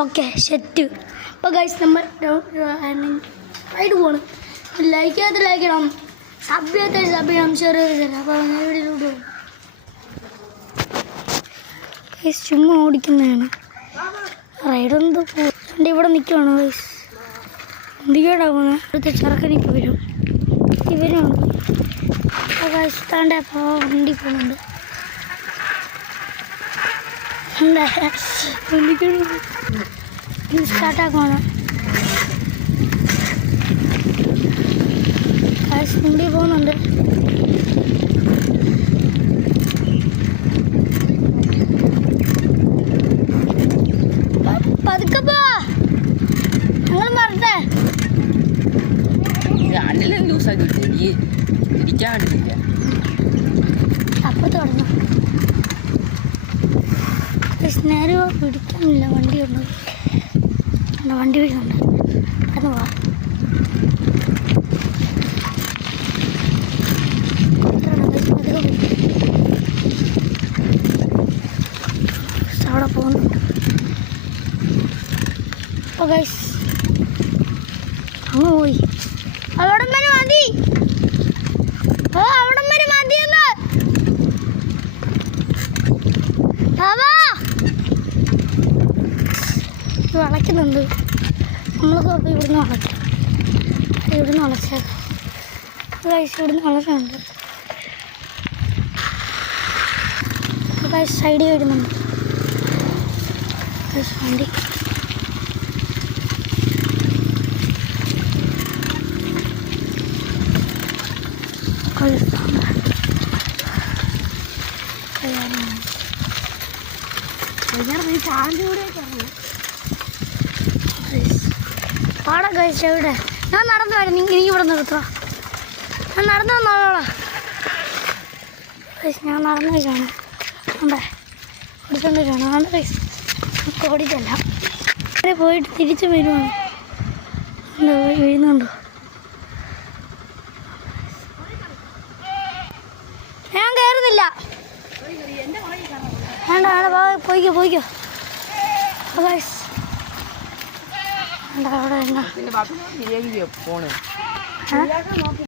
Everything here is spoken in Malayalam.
Okay set. അപ്പോൾ ഗൈസ് നമ്മൾ റൈഡ് പോകണം. ലൈക്ക് ചെയ്ത് ലൈക്ക് ചെയ്യണം, സബ് ചെയ്യണം, ഷെയർ ചെയ്ത്. അപ്പോൾ വീഡിയോയിലൂടെ ഗൈസ് ചുമ്മാ ഓടിക്കുന്നതാണ്. റൈഡൊന്നും പോകും ഇവിടെ നിൽക്കുവാണ് ഗൈസ്. എന്തൊക്കെയാണ് പോകുന്നത്? ഇവിടുത്തെ ചെറുക്കനിപ്പോൾ വരും. ഇവരുണ്ട്. അപ്പോൾ ഗൈസ് താണ്ടെ അപ്പോൾ വണ്ടി പോകുന്നുണ്ട്. സ്റ്റാർട്ടാക്കുവാണ് വണ്ടി പോകുന്നുണ്ട്. പതുക്കെ പോ, ഞങ്ങൾ മറട്ടെ. അപ്പുറത്ത് തുടങ്ങാം. നേരെ പിടിക്കാനില്ല, വണ്ടിയുണ്ട്. വണ്ടി വരുന്നുണ്ട്. പെട്ടെന്ന് പോവാം. അവിടെ പോകുന്നുണ്ട്. അപ്പോൾ ഗൈസ് അങ്ങ് പോയി. അവിടം വരെ മതി. അവിടം വരെ മതിയെന്ന് വളയ്ക്കുന്നുണ്ട്. നമ്മളൊക്കെ ഇവിടുന്ന് വളയ്ക്കാം. ഇവിടുന്ന് വളച്ചേക്കാം. ഗൈസ് ഇവിടുന്ന് വളച്ചുണ്ട്. ഗൈസ് സൈഡിൽ വരുന്നുണ്ട്. ഗൈസ് വണ്ടി പാടാ ഗൈസ്. എവിടെ ഞാൻ നടന്നു വരാം. എനിക്ക് ഇവിടെ നിർത്തുക. ഞാൻ നടന്നു വന്നോളാം ഗൈസ്. ഞാൻ നടന്നു കാണാം. അതെ ഓടിക്കൊണ്ട് കാണാം. ആണ് ഗൈസ് ഓടിച്ചല്ല. അവിടെ പോയിട്ട് തിരിച്ചു വരുവാണ്. എന്താ വീഴുന്നുണ്ടോ? ഞാൻ കയറുന്നില്ല. വേണ്ട വേണ്ട പോയിക്കോ. ഗൈസ് അവിടെ